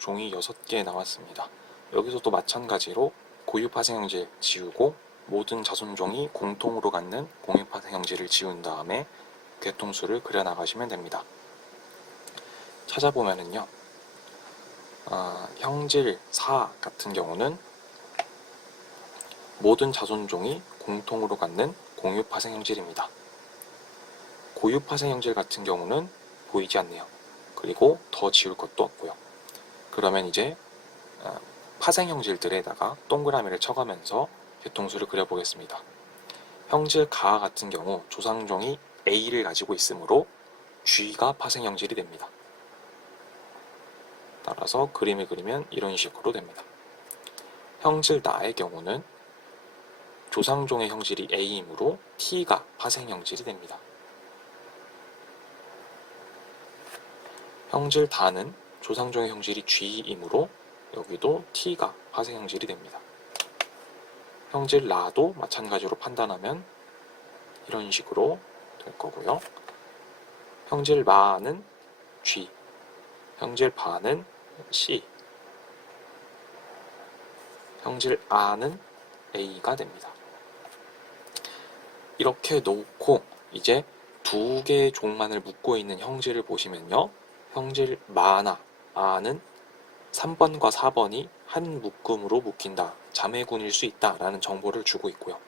종이 6개 나왔습니다. 여기서도 마찬가지로 고유파생형질 지우고 모든 자손종이 공통으로 갖는 공유파생형질을 지운 다음에 개통수를 그려나가시면 됩니다. 찾아보면은요, 형질 4 같은 경우는 모든 자손종이 공통으로 갖는 공유파생형질입니다. 고유파생형질 같은 경우는 보이지 않네요. 그리고 더 지울 것도 없고요. 그러면 이제 파생형질들에다가 동그라미를 쳐가면서 개통수를 그려보겠습니다. 형질 가 같은 경우 조상종이 A를 가지고 있으므로 G가 파생형질이 됩니다. 따라서 그림을 그리면 이런 식으로 됩니다. 형질 나의 경우는 조상종의 형질이 A이므로 T가 파생형질이 됩니다. 형질 다는 조상종의 형질이 G이므로 여기도 T가 파생형질이 됩니다. 형질 라도 마찬가지로 판단하면 이런 식으로 될 거고요. 형질 마는 G, 형질 바는 C, 형질 아는 A가 됩니다. 이렇게 놓고 이제 두 개의 종만을 묶고 있는 형질을 보시면요. 형질 마나 아는 3번과 4번이 한 묶음으로 묶인다, 자매군일 수 있다 라는 정보를 주고 있고요.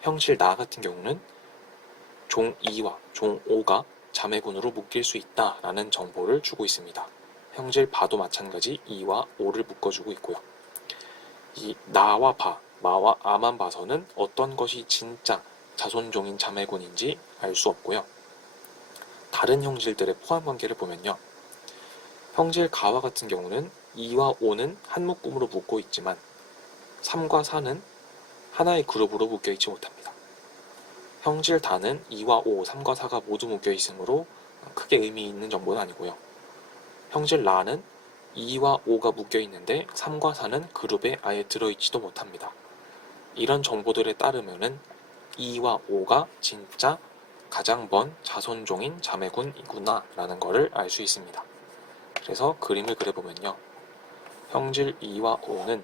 형질 나 같은 경우는 종 2와 종 5가 자매군으로 묶일 수 있다 라는 정보를 주고 있습니다. 형질 바도 마찬가지 2와 5를 묶어주고 있고요. 이 나와 바, 마와 아만 봐서는 어떤 것이 진짜 자손종인 자매군인지 알 수 없고요. 다른 형질들의 포함관계를 보면요. 형질 가와 같은 경우는 2와 5는 한 묶음으로 묶고 있지만 3과 4는 하나의 그룹으로 묶여 있지 못합니다. 형질 다는 2와 5, 3과 4가 모두 묶여 있으므로 크게 의미 있는 정보는 아니고요. 형질 라는 2와 5가 묶여 있는데 3과 4는 그룹에 아예 들어있지도 못합니다. 이런 정보들에 따르면은 2와 5가 진짜 가장 먼 자손종인 자매군이구나 라는 것을 알 수 있습니다. 그래서 그림을 그려보면요. 형질 2와 5는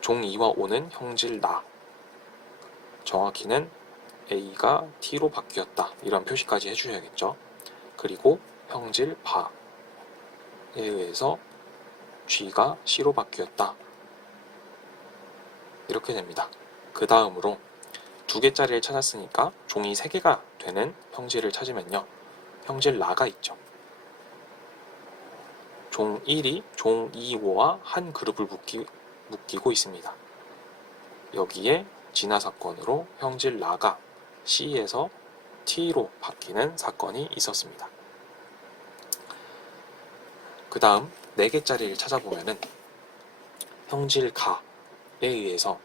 종 2와 5는 형질 나, 정확히는 A가 T로 바뀌었다 이런 표시까지 해주셔야겠죠. 그리고 형질 바에 의해서 G가 C로 바뀌었다 이렇게 됩니다. 그 다음으로 두 개짜리를 찾았으니까 종이 3개가 되는 형질을 찾으면요. 형질 라가 있죠. 종 1이 종 2, 5와 한 그룹을 묶이고 있습니다. 여기에 진화 사건으로 형질 라가 C에서 T로 바뀌는 사건이 있었습니다. 그 다음 4개짜리를 찾아보면은 형질 가에 의해서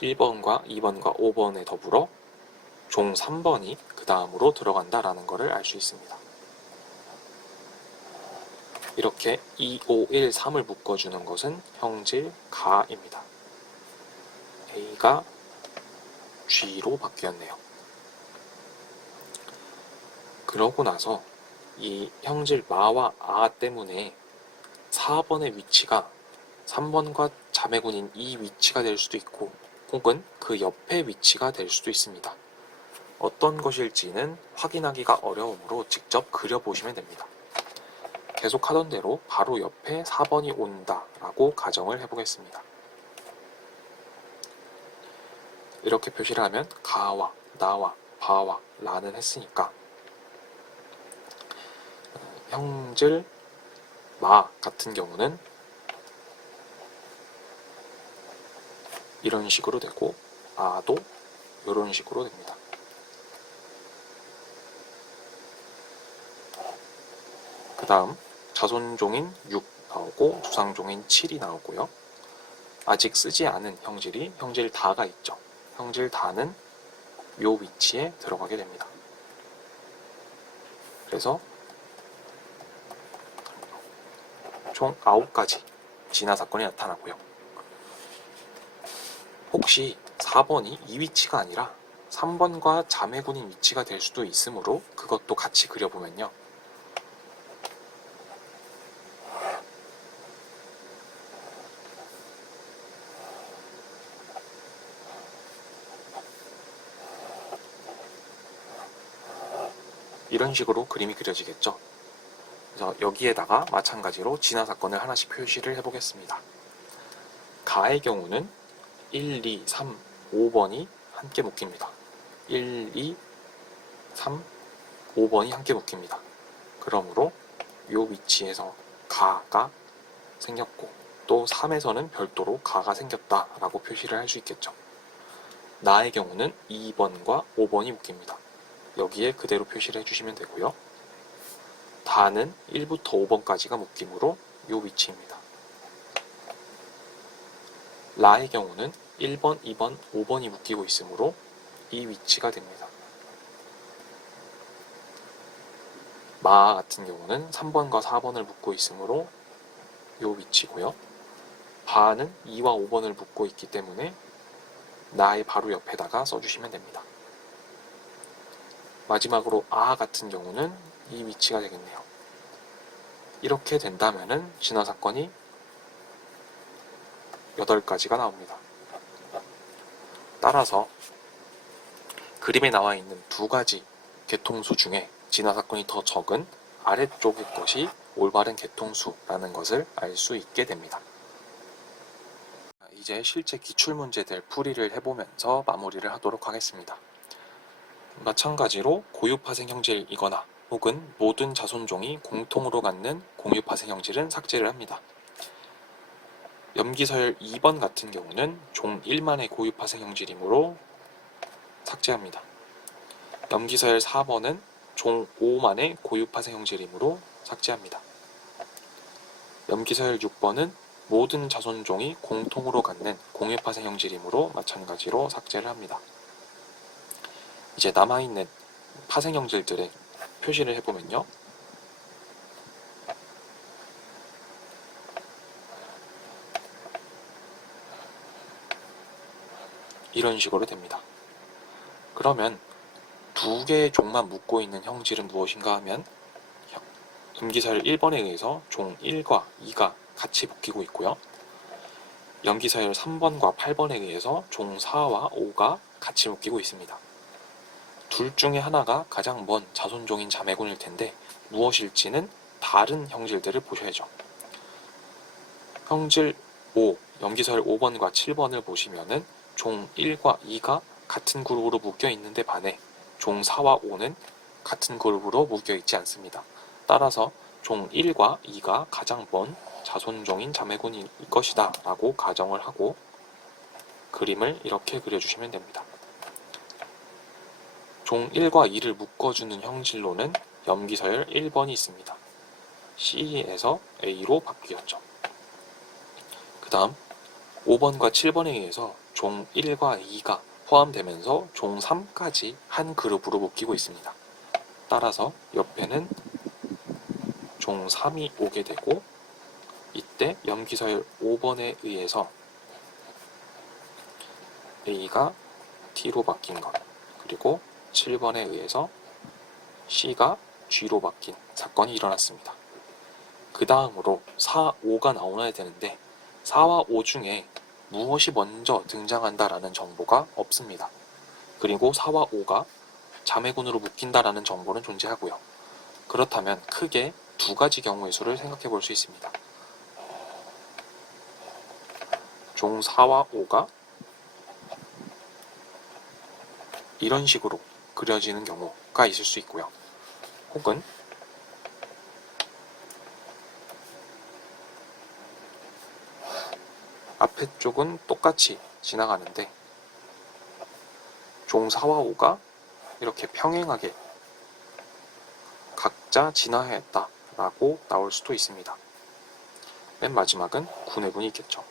1번과 2번과 5번에 더불어 종 3번이 그 다음으로 들어간다라는 것을 알 수 있습니다. 이렇게 2, 5, 1, 3을 묶어주는 것은 형질 가입니다. A가 G로 바뀌었네요. 그러고 나서 이 형질 마와 아 때문에 4번의 위치가 3번과 자매군인 이 위치가 될 수도 있고 혹은 그 옆의 위치가 될 수도 있습니다. 어떤 것일지는 확인하기가 어려우므로 직접 그려보시면 됩니다. 계속 하던 대로 바로 옆에 4번이 온다 라고 가정을 해보겠습니다. 이렇게 표시를 하면 가와 나와 바와 라는 했으니까 형질 마 같은 경우는 이런 식으로 되고 아도 이런 식으로 됩니다. 그 다음 자손종인 6 나오고 조상종인 7이 나오고요. 아직 쓰지 않은 형질이 형질 다가 있죠. 형질 다는 요 위치에 들어가게 됩니다. 그래서 총 9가지 진화 사건이 나타나고요. 혹시 4번이 이 위치가 아니라 3번과 자매군인 위치가 될 수도 있으므로 그것도 같이 그려보면요. 이런 식으로 그림이 그려지겠죠. 그래서 여기에다가 마찬가지로 진화 사건을 하나씩 표시를 해보겠습니다. 가의 경우는 1, 2, 3, 5번이 함께 묶입니다. 1, 2, 3, 5번이 함께 묶입니다. 그러므로 이 위치에서 가가 생겼고 또 3에서는 별도로 가가 생겼다라고 표시를 할 수 있겠죠. 나의 경우는 2번과 5번이 묶입니다. 여기에 그대로 표시를 해주시면 되고요. 다는 1부터 5번까지가 묶이므로 이 위치입니다. 라의 경우는 1번, 2번, 5번이 묶이고 있으므로 이 위치가 됩니다. 마 같은 경우는 3번과 4번을 묶고 있으므로 이 위치고요. 바는 2와 5번을 묶고 있기 때문에 나의 바로 옆에다가 써주시면 됩니다. 마지막으로 아 같은 경우는 이 위치가 되겠네요. 이렇게 된다면은 진화 사건이 8가지가 나옵니다. 따라서 그림에 나와 있는 2가지 개통수 중에 진화 사건이 더 적은 아래쪽의 것이 올바른 개통수라는 것을 알 수 있게 됩니다. 이제 실제 기출문제들 풀이를 해보면서 마무리를 하도록 하겠습니다. 마찬가지로 고유파생 형질이거나 혹은 모든 자손종이 공통으로 갖는 공유파생 형질은 삭제를 합니다. 염기서열 2번 같은 경우는 종 1만의 고유파생 형질이므로 삭제합니다. 염기서열 4번은 종 5만의 고유파생 형질이므로 삭제합니다. 염기서열 6번은 모든 자손종이 공통으로 갖는 공유파생 형질이므로 마찬가지로 삭제를 합니다. 이제 남아있는 파생 형질들의 표시를 해보면요. 이런 식으로 됩니다. 그러면 2개의 종만 묶고 있는 형질은 무엇인가 하면 염기서열 1번에 의해서 종 1과 2가 같이 묶이고 있고요. 염기서열 3번과 8번에 의해서 종 4와 5가 같이 묶이고 있습니다. 둘 중에 하나가 가장 먼 자손종인 자매군일 텐데 무엇일지는 다른 형질들을 보셔야죠. 형질 5, 염기서열 5번과 7번을 보시면은 종 1과 2가 같은 그룹으로 묶여 있는데 반해 종 4와 5는 같은 그룹으로 묶여 있지 않습니다. 따라서 종 1과 2가 가장 먼 자손종인 자매군일 것이다 라고 가정을 하고 그림을 이렇게 그려주시면 됩니다. 종 1과 2를 묶어주는 형질로는 염기서열 1번이 있습니다. C에서 A로 바뀌었죠. 그 다음 5번과 7번에 의해서 종 1과 2가 포함되면서 종 3까지 한 그룹으로 묶이고 있습니다. 따라서 옆에는 종 3이 오게 되고 이때 염기서열 5번에 의해서 A가 T로 바뀐 것 그리고 7번에 의해서 C가 G로 바뀐 사건이 일어났습니다. 그 다음으로 4, 5가 나오나야 되는데 4와 5 중에 무엇이 먼저 등장한다라는 정보가 없습니다. 그리고 4와 5가 자매군으로 묶인다라는 정보는 존재하고요. 그렇다면 크게 2가지 경우의 수를 생각해 볼 수 있습니다. 종 4와 5가 이런 식으로 그려지는 경우가 있을 수 있고요. 혹은 앞에 쪽은 똑같이 지나가는데 종 4와 5가 이렇게 평행하게 각자 진화했다 라고 나올 수도 있습니다. 맨 마지막은 군해군이 있겠죠.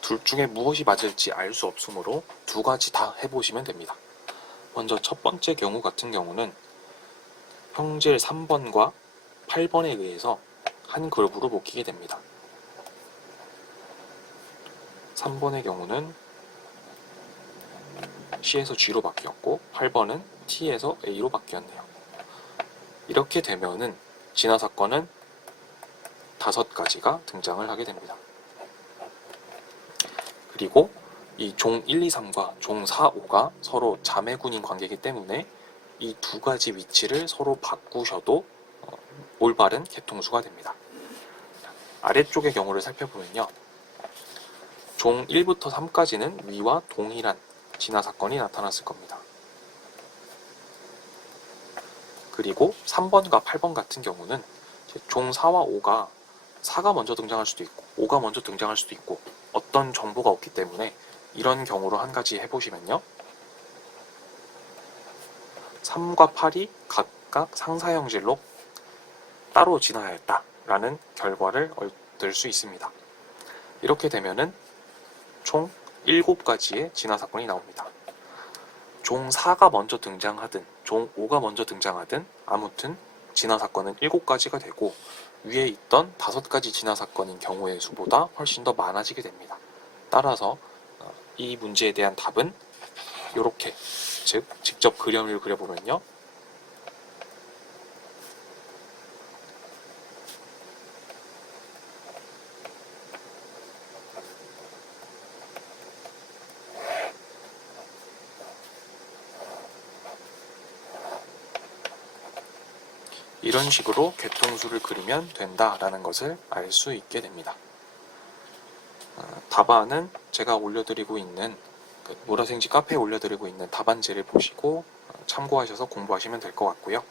둘 중에 무엇이 맞을지 알 수 없으므로 2가지 다 해보시면 됩니다. 먼저 첫 번째 경우 같은 경우는 형질 3번과 8번에 의해서 한 그룹으로 묶이게 됩니다. 3번의 경우는 C에서 G로 바뀌었고 8번은 T에서 A로 바뀌었네요. 이렇게 되면은 진화 사건은 5가지가 등장을 하게 됩니다. 그리고 이 종 1, 2, 3과 종 4, 5가 서로 자매군인 관계이기 때문에 이 두 가지 위치를 서로 바꾸셔도 올바른 개통수가 됩니다. 아래쪽의 경우를 살펴보면요. 종 1부터 3까지는 위와 동일한 진화사건이 나타났을 겁니다. 그리고 3번과 8번 같은 경우는 종 4와 5가 4가 먼저 등장할 수도 있고 5가 먼저 등장할 수도 있고 어떤 정보가 없기 때문에 이런 경우로 한 가지 해보시면요. 3과 8이 각각 상사형질로 따로 진화하였다라는 결과를 얻을 수 있습니다. 이렇게 되면은 총 7가지의 진화사건이 나옵니다. 종 4가 먼저 등장하든 종 5가 먼저 등장하든 아무튼 진화사건은 7가지가 되고 위에 있던 5가지 진화사건인 경우의 수보다 훨씬 더 많아지게 됩니다. 따라서 이 문제에 대한 답은 이렇게, 즉 직접 그림을 그려보면요. 이런 식으로 개통수를 그리면 된다라는 것을 알 수 있게 됩니다. 답안은 제가 올려드리고 있는 모라생지 카페에 올려드리고 있는 답안지를 보시고 참고하셔서 공부하시면 될 것 같고요.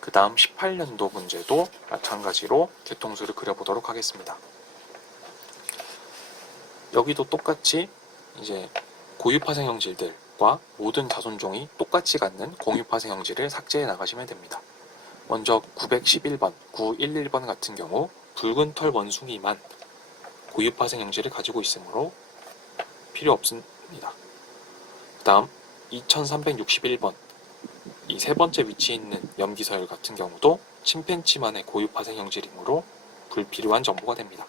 그 다음 18년도 문제도 마찬가지로 개통수를 그려보도록 하겠습니다. 여기도 똑같이 이제 고유파생 형질들과 모든 자손종이 똑같이 갖는 공유파생 형질을 삭제해 나가시면 됩니다. 먼저 911번, 911번 같은 경우 붉은 털 원숭이만 고유파생 형질을 가지고 있으므로 필요 없습니다. 그 다음 2361번 이 세 번째 위치에 있는 염기서열 같은 경우도 침팬치만의 고유파생 형질이므로 불필요한 정보가 됩니다.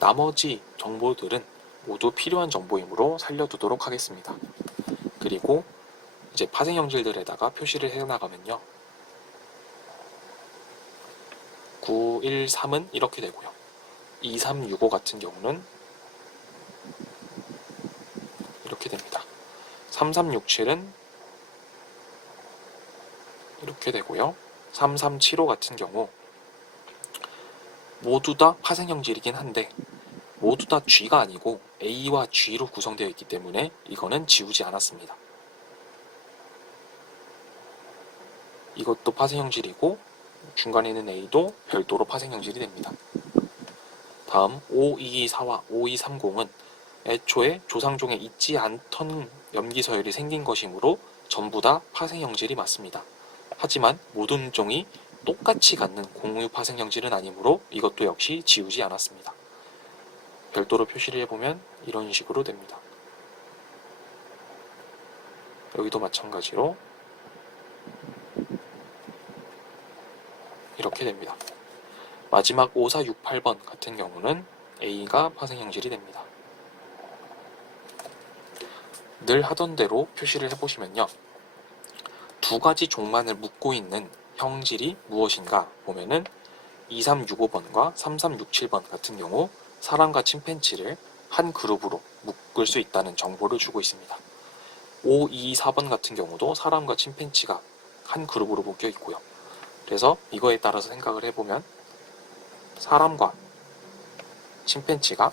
나머지 정보들은 모두 필요한 정보이므로 살려두도록 하겠습니다. 그리고 이제 파생 형질들에다가 표시를 해나가면요. 913은 이렇게 되고요. 2365 같은 경우는 이렇게 됩니다. 3367은 이렇게 되고요. 3375 같은 경우 모두 다 파생 형질이긴 한데 모두 다 G가 아니고 A와 G로 구성되어 있기 때문에 이거는 지우지 않았습니다. 이것도 파생 형질이고 중간에 있는 A도 별도로 파생 형질이 됩니다. 다음 5224와 5230은 애초에 조상종에 있지 않던 염기서열이 생긴 것이므로 전부 다 파생 형질이 맞습니다. 하지만 모든 종이 똑같이 갖는 공유 파생 형질은 아니므로 이것도 역시 지우지 않았습니다. 별도로 표시를 해보면 이런 식으로 됩니다. 여기도 마찬가지로 이렇게 됩니다. 마지막 5468번 같은 경우는 A가 파생 형질이 됩니다. 늘 하던 대로 표시를 해보시면요. 두 가지 종만을 묶고 있는 형질이 무엇인가 보면은 2365번과 3367번 같은 경우 사람과 침팬지를 한 그룹으로 묶을 수 있다는 정보를 주고 있습니다. 524번 같은 경우도 사람과 침팬지가 한 그룹으로 묶여 있고요. 그래서 이거에 따라서 생각을 해보면 사람과 침팬지가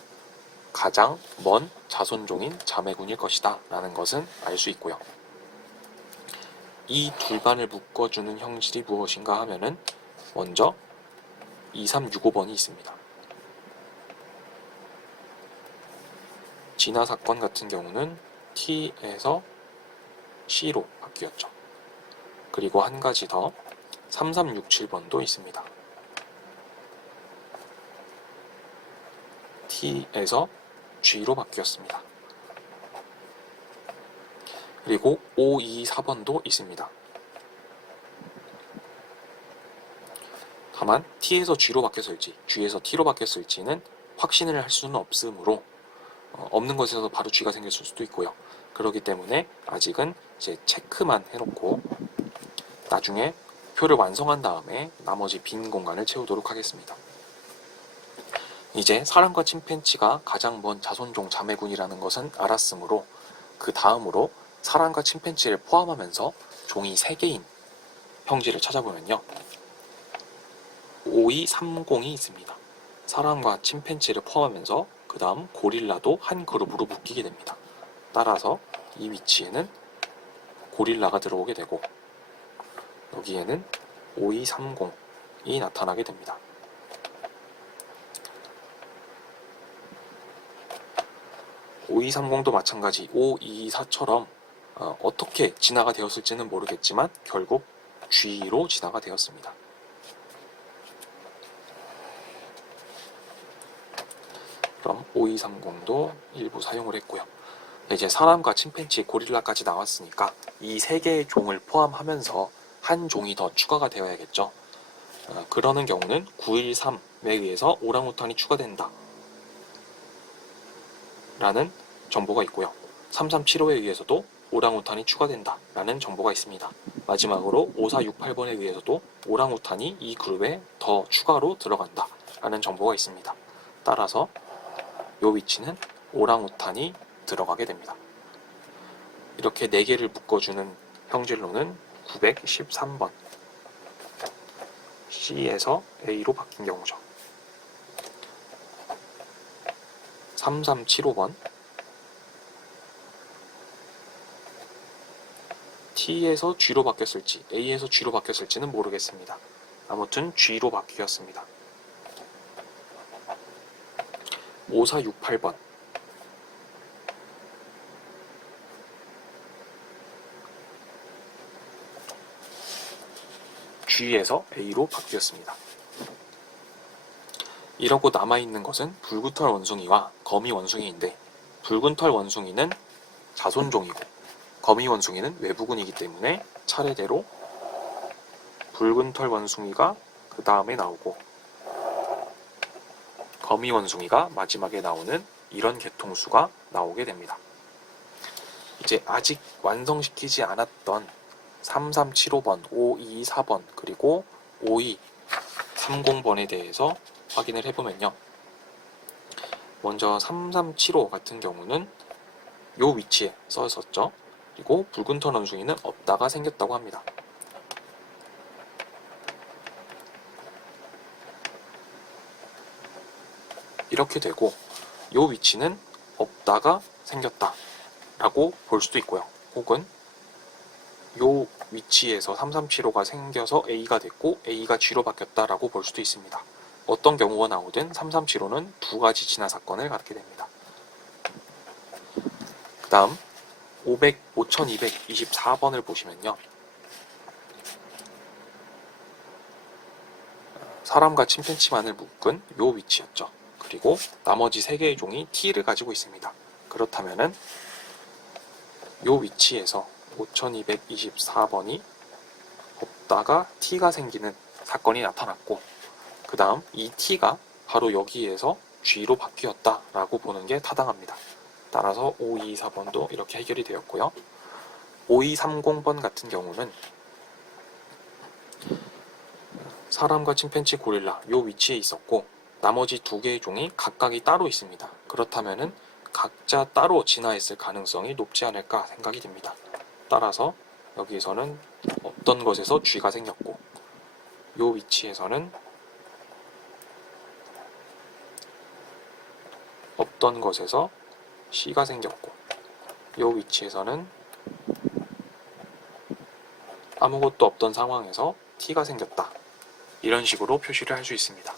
가장 먼 자손종인 자매군일 것이다 라는 것은 알 수 있고요. 이 둘반을 묶어주는 형질이 무엇인가 하면은 먼저 2365번이 있습니다. 진화사건 같은 경우는 T에서 C로 바뀌었죠. 그리고 한 가지 더 3367번도 있습니다. T에서 G로 바뀌었습니다. 그리고 524번도 있습니다. 다만 T에서 G로 바뀌었을지 G에서 T로 바뀌었을지는 확신을 할 수는 없으므로 없는 것에서 바로 G가 생길 수도 있고요. 그렇기 때문에 아직은 이제 체크만 해놓고 나중에 표를 완성한 다음에 나머지 빈 공간을 채우도록 하겠습니다. 이제 사람과 침팬지가 가장 먼 자손종 자매군이라는 것은 알았으므로 그 다음으로 사람과 침팬지를 포함하면서 종이 3개인 형제를 찾아보면요. 5230이 있습니다. 사람과 침팬지를 포함하면서 그 다음 고릴라도 한 그룹으로 묶이게 됩니다. 따라서 이 위치에는 고릴라가 들어오게 되고 여기에는 5230이 나타나게 됩니다. 5230도 마찬가지 524처럼 어떻게 진화가 되었을지는 모르겠지만 결국 G로 진화가 되었습니다. 그럼 5230도 일부 사용을 했고요. 이제 사람과 침팬지, 고릴라까지 나왔으니까 이 3개의 종을 포함하면서 한 종이 더 추가가 되어야겠죠. 그러는 경우는 913에 의해서 오랑우탄이 추가된다 라는 정보가 있고요. 3375에 의해서도 오랑우탄이 추가된다 라는 정보가 있습니다. 마지막으로 5468번에 의해서도 오랑우탄이 이 그룹에 더 추가로 들어간다 라는 정보가 있습니다. 따라서 이 위치는 오랑우탄이 들어가게 됩니다. 이렇게 4개를 묶어주는 형질로는 913번 C에서 A로 바뀐 경우죠. 3375번 T에서 G로 바뀌었을지 A에서 G로 바뀌었을지는 모르겠습니다. 아무튼 G로 바뀌었습니다. 5468번 G에서 A로 바뀌었습니다. 이러고 남아있는 것은 붉은 털 원숭이와 거미 원숭이인데 붉은 털 원숭이는 자손종이고 거미 원숭이는 외부군이기 때문에 차례대로 붉은 털 원숭이가 그 다음에 나오고 거미 원숭이가 마지막에 나오는 이런 개통수가 나오게 됩니다. 이제 아직 완성시키지 않았던 3375번, 524번, 그리고 5230번에 대해서 확인을 해보면요. 먼저 3375 같은 경우는 이 위치에 써 있었죠. 그리고 붉은 털 원숭이는 없다가 생겼다고 합니다. 이렇게 되고 이 위치는 없다가 생겼다 라고 볼 수도 있고요. 혹은 이 위치에서 3375가 생겨서 A가 됐고 A가 G로 바뀌었다 라고 볼 수도 있습니다. 어떤 경우가 나오든 3375는 2가지 진화 사건을 갖게 됩니다. 그 다음 5224번을 보시면요. 사람과 침팬지만을 묶은 이 위치였죠. 그리고 나머지 3개의 종이 T를 가지고 있습니다. 그렇다면은 이 위치에서 5224번이 없다가 T가 생기는 사건이 나타났고 그 다음 이 T가 바로 여기에서 G로 바뀌었다 라고 보는 게 타당합니다. 따라서 5224번도 이렇게 해결이 되었고요. 5230번 같은 경우는 사람과 침팬지, 고릴라 이 위치에 있었고 나머지 2개의 종이 각각이 따로 있습니다. 그렇다면은 각자 따로 진화했을 가능성이 높지 않을까 생각이 됩니다. 따라서 여기에서는 어떤 것에서 G가 생겼고 이 위치에서는 없던 것에서 C가 생겼고 이 위치에서는 아무것도 없던 상황에서 T가 생겼다. 이런 식으로 표시를 할 수 있습니다.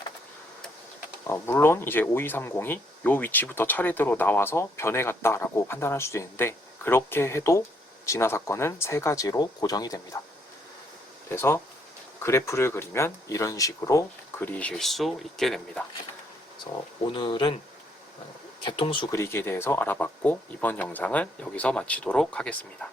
물론 이제 5230이 이 위치부터 차례대로 나와서 변해갔다라고 판단할 수도 있는데 그렇게 해도 진화 사건은 3가지로 고정이 됩니다. 그래서 그래프를 그리면 이런 식으로 그리실 수 있게 됩니다. 그래서 오늘은 개통수 그리기에 대해서 알아봤고 이번 영상은 여기서 마치도록 하겠습니다.